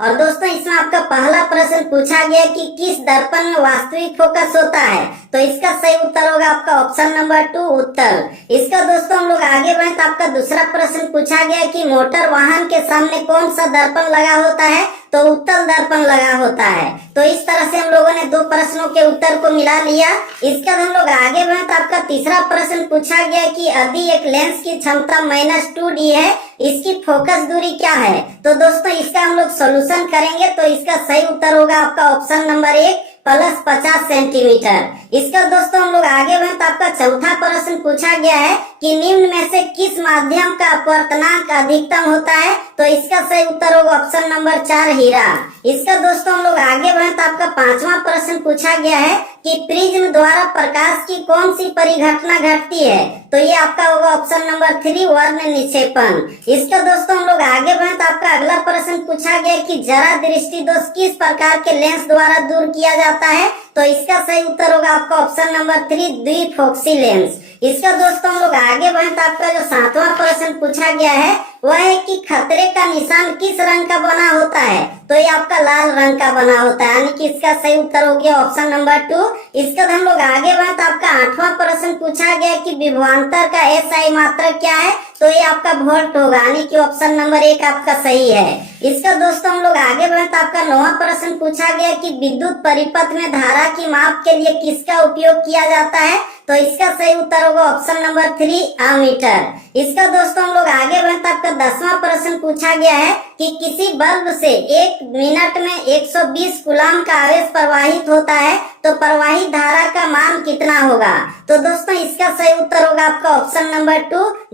और दोस्तों इसमें आपका पहला प्रश्न पूछा गया कि किस दर्पण में वास्तविक फोकस होता है। तो इसका सही उत्तर होगा आपका ऑप्शन नंबर 2 उत्तल। इसका दोस्तों हम लोग आगे बढ़े तो आपका दूसरा प्रश्न पूछा गया कि मोटर वाहन के सामने कौन सा दर्पण लगा होता है। तो उत्तल दर्पण लगा होता है। तो इस तरह से हम लोगों ने दो प्रश्नों के उत्तर को मिला लिया। इसके बाद हम लोग आगे बढ़े तो आपका तीसरा प्रश्न पूछा गया कि यदि एक लेंस की क्षमता -2D है, इसकी फोकस दूरी क्या है। तो दोस्तों इसका हम लोग सोल्यूशन करेंगे। तो इसका सही उत्तर होगा आपका ऑप्शन नंबर 1 +50 सेंटीमीटर। इसका दोस्तों हम लोग आगे बढ़े तो आपका चौथा प्रश्न पूछा गया है कि निम्न में से किस माध्यम का अपवर्तनांक अधिकतम होता है। तो इसका सही उत्तर होगा ऑप्शन नंबर 4 हीरा। इसका दोस्तों हम लोग आगे बढ़े तो आपका पांचवा प्रश्न पूछा गया है कि प्रिज्म द्वारा प्रकाश की कौन सी परिघटना घटती है। तो ये आपका होगा ऑप्शन नंबर 3 वर्ण निक्षेपण। इसका दोस्तों हम लोग आगे बढ़े तो आपका अगला प्रश्न पूछा गया कि जरा दृष्टि दोष किस प्रकार के लेंस द्वारा दूर किया जाता है। तो इसका सही उत्तर होगा आपका ऑप्शन नंबर 3 द्विफोक्सी लेंस। इसका दोस्तों हम लोग आगे बढ़े तो आपका जो सातवां प्रश्न पूछा गया है वह है कि खतरे का निशान किस रंग का बना होता है। तो ये आपका लाल रंग का बना होता है, यानी कि इसका सही उत्तर हो गया ऑप्शन नंबर 2। इसके बाद हम लोग आगे बढ़े तो आपका आठवां प्रश्न पूछा गया कि विभवांतर का SI मात्रक क्या है। तो ये आपका वोल्ट होगा, यानी कि ऑप्शन नंबर 1 आपका सही है। इसका दोस्तों हम लोग आगे बढ़े तो आपका नौवां प्रश्न पूछा गया कि विद्युत परिपथ में धारा की माप के लिए किसका उपयोग किया जाता है। तो इसका सही उत्तर होगा ऑप्शन नंबर 3 एमीटर। इसका दोस्तों हम लोग आगे बढ़े तो आपका 10वां प्रश्न पूछा गया है कि किसी बल्ब से 1 मिनट में 120 कूलम का आवेश प्रवाहित होता है, तो प्रवाहित धारा का मान कितना होगा। तो दोस्तों इसका सही उत्तर होगा आपका ऑप्शन नंबर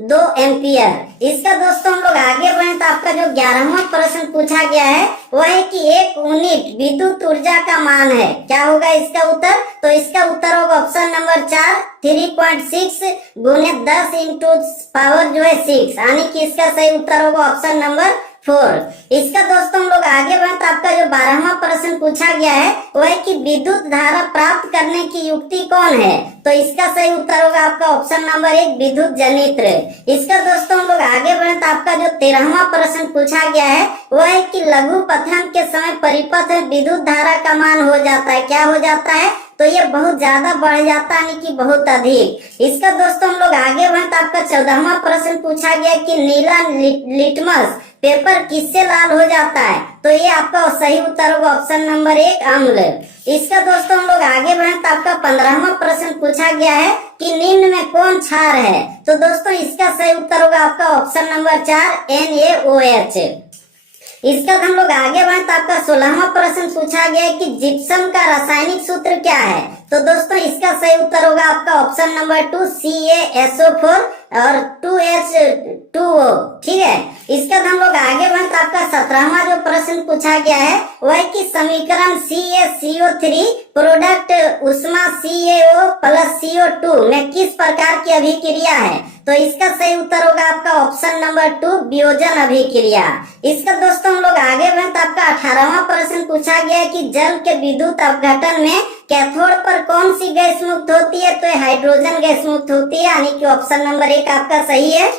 2 एम्पियर। इसका दोस्तों हम लोग आगे बढ़े तो आपका जो 11वां प्रश्न पूछा गया है वह है कि 1 यूनिट विद्युत ऊर्जा का मान है, क्या होगा इसका उत्तर। तो इसका उत्तर होगा ऑप्शन नंबर 4 3.6 गुने 10 इंटू पावर जो है 6, यानी कि इसका सही उत्तर होगा ऑप्शन नंबर 4। इसका दोस्तों हम लोग आगे बढ़े तो आपका जो 12वां प्रश्न पूछा गया है वह है कि विद्युत धारा प्राप्त करने की युक्ति कौन है। तो इसका सही उत्तर होगा आपका ऑप्शन नंबर 1 विद्युत जनित्र। इसका दोस्तों हम लोग आगे बढ़े तो आपका जो 13वां प्रश्न पूछा गया है वह है कि लघु पथन के समय परिपथ में विद्युत धारा का मान हो जाता है, क्या हो जाता है। तो ये बहुत ज्यादा बढ़ जाता है, यानी कि बहुत अधिक। इसका दोस्तों हम लोग आगे बढ़े तो आपका 14वां प्रश्न पूछा गया कि नीला लिटमस पेपर किससे लाल हो जाता है। तो ये आपका सही उत्तर होगा ऑप्शन नंबर 1 अम्ल। इसका दोस्तों हम लोग आगे बढ़े तो आपका 15वां प्रश्न पूछा गया है कि निम्न में कौन क्षार है। तो दोस्तों इसका सही उत्तर होगा आपका ऑप्शन नंबर 4 NaOH। इसका हम लोग आगे बढ़े तो आपका 16वां प्रश्न पूछा गया है कि जिप्सम का रासायनिक सूत्र क्या है। तो दोस्तों इसका सही उत्तर होगा आपका ऑप्शन नंबर 2 CaSO4 और 2H2O, ठीक है। इसका हम लोग आगे बढ़े तो आपका 17वां जो प्रश्न पूछा गया है वह है कि समीकरण CaCO3 प्रोडक्ट उष्मा CaO + CO2 में किस प्रकार की अभिक्रिया है। तो इसका सही उत्तर होगा आपका ऑप्शन नंबर 2 वियोजन अभिक्रिया। इसका दोस्तों हम लोग आगे बढ़े तो आपका 18वां प्रश्न पूछा गया है कि जल के विद्युत अपघटन में कैथोड पर कौन सी गैस मुक्त होती है। तो हाइड्रोजन गैस मुक्त होती है, यानी कि ऑप्शन नंबर 1 आपका सही है।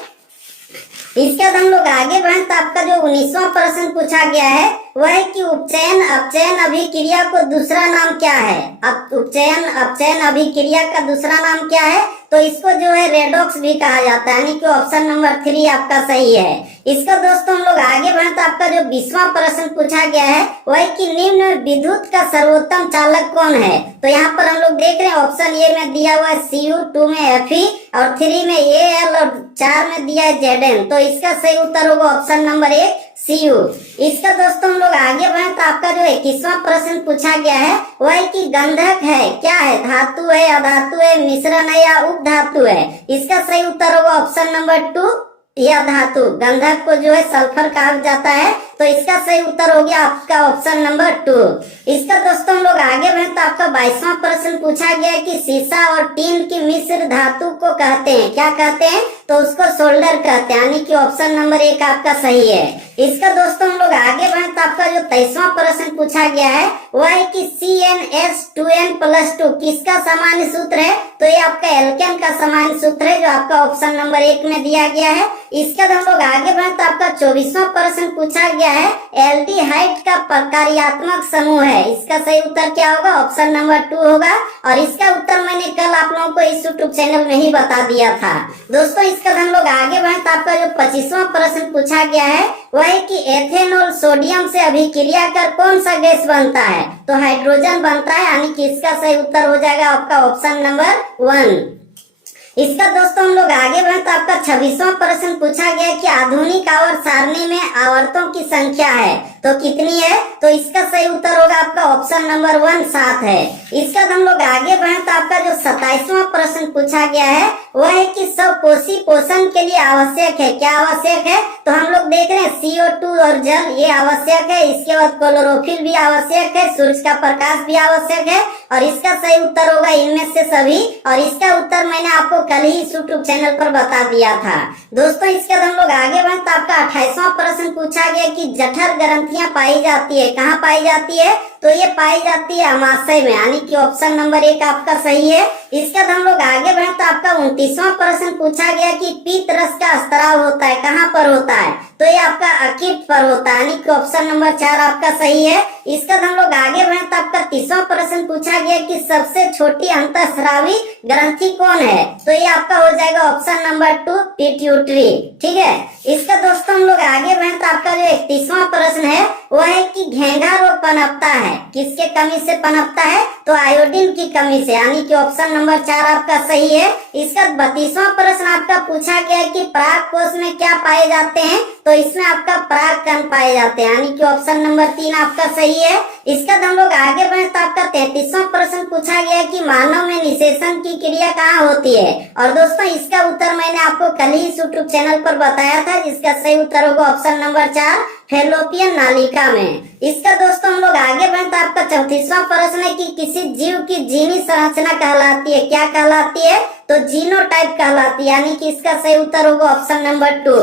इसके बाद हम लोग आगे बढ़े तो आपका जो 19वां प्रश्न पूछा गया है वह है कि उपचयन अपचयन अभिक्रिया को दूसरा नाम क्या है। अब उपचयन अपचयन अभिक्रिया का दूसरा नाम क्या है। तो इसको जो है रेडॉक्स भी कहा जाता है, यानी कि ऑप्शन नंबर 3 आपका सही है। इसका दोस्तों हम लोग आगे बढ़े तो आपका जो 20वां प्रश्न पूछा गया है वह है कि निम्न विद्युत का सर्वोत्तम चालक कौन है। तो यहाँ पर हम लोग देख रहे हैं ऑप्शन ए में दिया हुआ है Cu, 2 में Fe और 3 में Al और 4 में दिया है Zn। तो इसका सही उत्तर होगा ऑप्शन नंबर 1 Cu। इसका दोस्तों हम लोग आगे बढ़े तो आपका जो 21वां प्रश्न पूछा गया है वह है कि गंधक है, क्या है, धातु है, अधातु है, मिश्रण है या उपधातु है। इसका सही उत्तर होगा ऑप्शन नंबर 2 या धातु। गंधक को जो है सल्फर कहा जाता है। तो इसका सही उत्तर हो गया आपका ऑप्शन नंबर 2। इसका दोस्तों हम लोग आगे बढ़े तो आपका 22वां प्रश्न पूछा गया है कि सीसा और टीन की मिश्र धातु को कहते हैं, क्या कहते हैं। तो उसको सोल्डर कहते हैं, यानी कि ऑप्शन नंबर 1 आपका सही है। इसका दोस्तों हम लोग आगे बढ़े तो आपका जो 23वां प्रश्न पूछा गया है वह है कि CnH2n+2 किसका सामान्य सूत्र है। तो ये आपका एल्केन का सामान्य सूत्र है, जो आपका ऑप्शन नंबर 1 में दिया गया है। इसका हम लोग आगे बढ़े तो आपका 24वां प्रश्न पूछा गया गया है एल्डिहाइड का प्रकार्यात्मक समूह है। इसका सही उत्तर क्या होगा? ऑप्शन नंबर 2 होगा। और इसका उत्तर मैंने कल आप लोगों को इस यूट्यूब चैनल में ही बता दिया था। दोस्तों इसका हम लोग आगे बढ़े तो आपका जो 25वां प्रश्न पूछा गया है वह है कि एथेनॉल सोडियम से अभिक्रिया कर कौन सा गैस बनता है? तो हाइड्रोजन बनता है, यानी कि इसका सही उत्तर हो जाएगा आपका ऑप्शन नंबर 1। इसका दोस्तों हम लोग आगे बढ़े तो आपका 26वां प्रश्न पूछा गया कि आधुनिक आवर्त सारणी में आवर्तों की संख्या है तो कितनी है? तो इसका सही उत्तर होगा आपका ऑप्शन नंबर 1 7 है। इसका हम लोग आगे बढ़े तो आपका जो 27वां प्रश्न पूछा गया है वह है कि स्वकोषी पोषण के लिए आवश्यक है। क्या आवश्यक है? तो हम लोग देख रहे हैं CO2 और जल ये आवश्यक है। इसके बाद क्लोरोफिल भी आवश्यक है, सूरज का प्रकाश भी आवश्यक है और इसका सही उत्तर होगा इनमें से सभी। और इसका उत्तर मैंने आपको कल ही इस यूट्यूब चैनल पर बता दिया था। दोस्तों इसके बाद हम लोग आगे बढ़े तो आपका 28वां प्रश्न पूछा गया कि जठर ग्रंथियां पाई जाती है, कहाँ पाई जाती है? तो ये पाई जाती है अमाशय में, यानी कि ऑप्शन नंबर 1 आपका सही है। इसके बाद हम लोग आगे बढ़े तो आपका 29वां प्रश्न पूछा गया कि पीत रस का स्त्राव होता है, कहाँ पर होता है? तो ये आपका अकीट पर होता है, यानी कि ऑप्शन नंबर 4 आपका सही है। इसका हम लोग आगे बढ़े तो आपका 30वां प्रश्न पूछा गया कि सबसे छोटी अंतःस्रावी ग्रंथि कौन है? तो ये आपका हो जाएगा ऑप्शन नंबर 2 पिट्यूटरी। ठीक है। इसका दोस्तों हम लोग आगे बढ़े तो आपका जो 31वां प्रश्न है वह है कि घेंघा रोग पनपता है, किसके कमी से पनपता है? तो आयोडीन की कमी से, यानी कि ऑप्शन नंबर 4 आपका सही है। इसका 32वां प्रश्न आपका पूछा गया है कि पराग कोष में क्या पाए जाते हैं? तो इसमें आपका पराग कण पाए जाते हैं, यानी कि ऑप्शन नंबर 3 आपका सही है। इसका हम लोग आगे बढ़े तो आपका 33वां प्रश्न पूछा गया है कि मानव में निषेचन की क्रिया कहाँ होती है? और दोस्तों इसका उत्तर मैंने आपको कल ही इस यूट्यूब चैनल पर बताया था, जिसका सही उत्तर होगा ऑप्शन नंबर 4 फैलोपियन नालिका में। इसका दोस्तों हम लोग आगे बढ़े तो आपका 34वां प्रश्न है कि किसी जीव की जीनी संरचना कहलाती है, क्या कहलाती है? तो जीनोटाइप कहलाती है, यानी कि इसका सही उत्तर होगा ऑप्शन नंबर 2।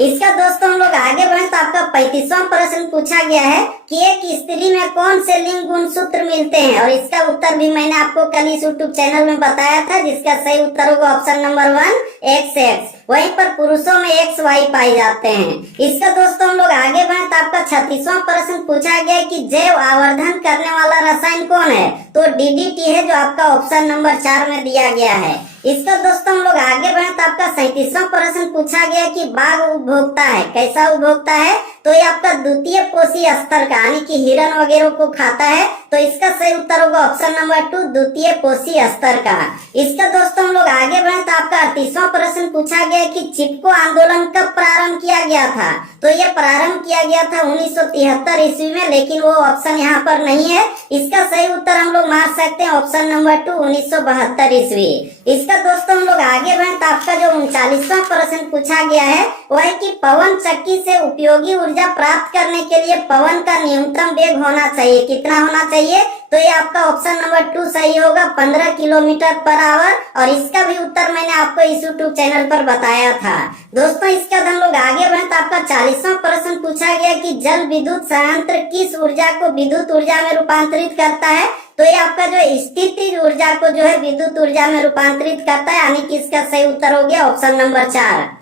इसका दोस्तों हम लोग आगे बढ़े तो आपका 35वां प्रश्न पूछा गया है कि एक स्त्री में कौन से लिंग गुणसूत्र मिलते हैं? और इसका उत्तर भी मैंने आपको कल इस यूट्यूब चैनल में बताया था, जिसका सही उत्तर होगा ऑप्शन नंबर 1 XX। वहीं पर पुरुषों में XY पाए जाते हैं। इसका दोस्तों हम लोग आगे बढ़े तो आपका 36वां प्रश्न पूछा गया है कि जैव आवर्धन करने वाला रसायन कौन है? तो DDT है, जो आपका ऑप्शन नंबर 4 में दिया गया है। इसका दोस्तों हम लोग आगे बढ़े तो आपका 37वां प्रश्न पूछा गया कि बाघ उपभोक्ता है, कैसा उपभोक्ता है? तो ये आपका द्वितीय पोषी स्तर का, यानी कि हिरण वगैरह को खाता है। तो इसका सही उत्तर होगा ऑप्शन नंबर 2 द्वितीय पोषी स्तर का। इसका दोस्तों हम लोग आगे बढ़े तो आपका 38वां प्रश्न पूछा गया कि चिपको आंदोलन कब प्रारंभ किया गया था? तो ये प्रारंभ किया गया था 1973 ईस्वी में, लेकिन वो ऑप्शन यहाँ पर नहीं है। इसका सही उत्तर हम लोग मार सकते हैं ऑप्शन नंबर 2 1972 ईस्वी। इसका दोस्तों हम लोग आगे बढ़े तो आपका जो 39वां प्रश्न पूछा गया है वह है कि पवन चक्की से उपयोगी ऊर्जा प्राप्त करने के लिए पवन का न्यूनतम वेग होना चाहिए, कितना होना चाहिए? तो ये आपका ऑप्शन नंबर 2 सही होगा 15 किलोमीटर पर आवर। और इसका भी उत्तर मैंने आपको इस यूट्यूब चैनल पर बताया था। दोस्तों इसका हम लोग आगे बढ़े तो आपका 40वां प्रश्न पूछा गया कि जल विद्युत संयंत्र किस ऊर्जा को विद्युत ऊर्जा में रूपांतरित करता है? तो ये आपका जो स्थितिज ऊर्जा को जो है विद्युत ऊर्जा में रूपांतरित करता है, यानी कि इसका सही उत्तर हो गया ऑप्शन नंबर 4।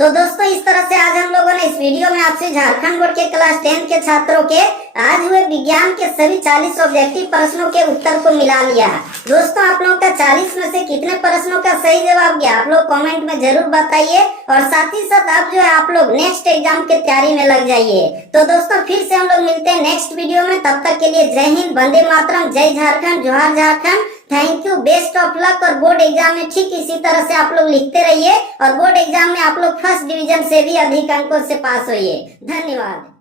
तो दोस्तों इस तरह से आज हम लोगों ने इस वीडियो में आपसे झारखंड बोर्ड के क्लास 10 के छात्रों के आज हुए विज्ञान के सभी 40 ऑब्जेक्टिव प्रश्नों के उत्तर को मिला लिया। दोस्तों आप लोगों का 40 में से कितने प्रश्नों का सही जवाब गया आप लोग कमेंट में जरूर बताइए। और साथ ही साथ आप जो है आप लोग नेक्स्ट एग्जाम की तैयारी में लग जाइए। तो दोस्तों फिर से हम लोग मिलते हैं नेक्स्ट वीडियो में, तब तक के लिए जय हिंद, वंदे मातरम, जय झारखंड, जोहार Jharkhand, thank you, best of luck. और बोर्ड एग्जाम में ठीक इसी तरह से आप लोग लिखते रहिए और बोर्ड एग्जाम में आप लोग फर्स्ट डिवीजन से भी अधिक अंकों से पास होइए। धन्यवाद।